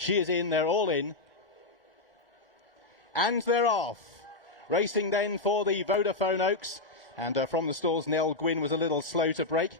She is in, they're all in. And they're off. Racing then for the Vodafone Oaks. And from the stalls, Nell Gwyn was a little slow to break.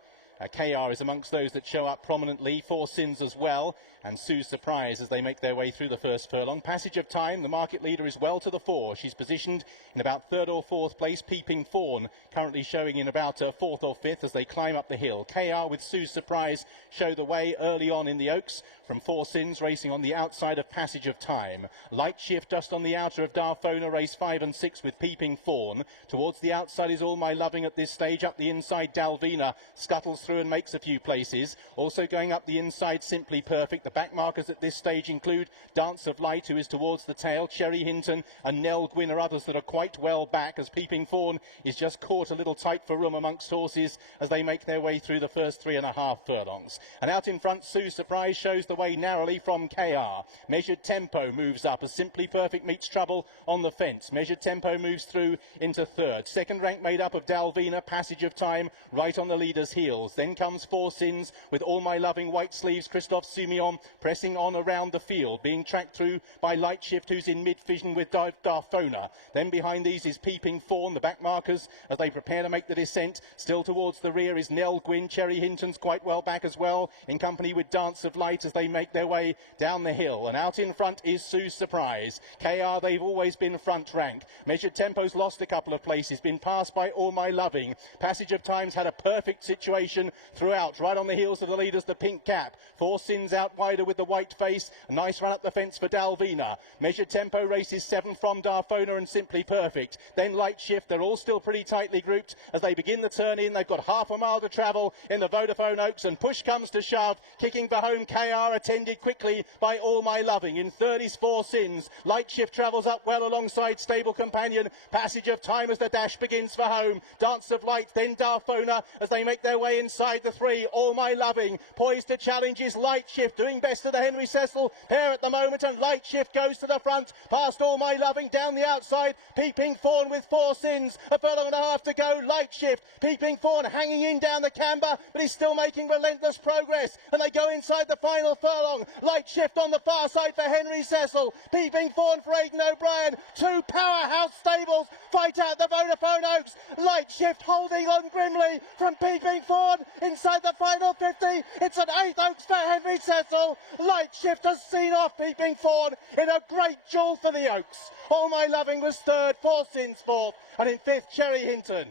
KR is amongst those that show up prominently. Four Sins as well. And Sue's Surprise as they make their way through the first furlong. Passage of Time, the market leader, is well to the fore. She's positioned in about third or fourth place. Peeping Fawn currently showing in about fourth or fifth as they climb up the hill. KR with Sue's Surprise show the way early on in the Oaks from Four Sins racing on the outside of Passage of Time. Light Shift just on the outer of Darfona, race 5 and 6 with Peeping Fawn. Towards the outside is All My Loving at this stage. Up the inside, Dalvina scuttles through and makes a few places. Also going up the inside, Simply Perfect. The back markers at this stage include Dance of Light, who is towards the tail. Cherry Hinton and Nell Gwyn are others that are quite well back, as Peeping Fawn is just caught a little tight for room amongst horses as they make their way through the first 3.5 furlongs. And out in front, Sue's Surprise shows the way narrowly from KR. Measured Tempo moves up as Simply Perfect meets trouble on the fence. Measured Tempo moves through into third. Second rank made up of Dalvina, Passage of Time right on the leader's heels. Then comes Four Sins with All My Loving, White Sleeves, Christophe Simeon pressing on around the field, being tracked through by Light Shift, who's in mid-vision with Darfona. Then behind these is Peeping Fawn, the back markers, as they prepare to make the descent. Still towards the rear is Nell Gwyn. Cherry Hinton's quite well back as well, in company with Dance of Light as they make their way down the hill. And out in front is Sue's Surprise. KR, they've always been front rank. Measured Tempo's lost a couple of places, been passed by All My Loving. Passage of Time's had a perfect situation throughout, right on the heels of the leaders, the pink cap. Four Sins out wider with the white face. A nice run up the fence for Dalvina. Measured Tempo races 7 from Darfona and Simply Perfect. Then Light Shift. They're all still pretty tightly grouped as they begin the turn in. They've got half a mile to travel in the Vodafone Oaks, and push comes to shove. Kicking for home, KR, attended quickly by All My Loving. In third is Four Sins. Light Shift travels up well alongside stable companion Passage of Time as the dash begins for home. Dance of Light, then Darfona as they make their way inside the 3. All My Loving poised to challenge is Light Shift, doing best of the Henry Cecil pair at the moment, and Light Shift goes to the front past All My Loving down the outside. Peeping Fawn with Four Sins, a furlong and a half to go. Light Shift, Peeping Fawn hanging in down the camber, but he's still making relentless progress, and they go inside the final furlong. Light Shift on the far side for Henry Cecil, Peeping Fawn for Aidan O'Brien. Two powerhouse stables fight out the Vodafone Oaks. Light Shift holding on grimly from Peeping Fawn inside the final 50. It's an 8th Oaks for Henry Cecil. Light Shift has seen off Peeping Fawn in a great duel for the Oaks. All My Loving was third, Four Sins fourth, and in fifth, Cherry Hinton.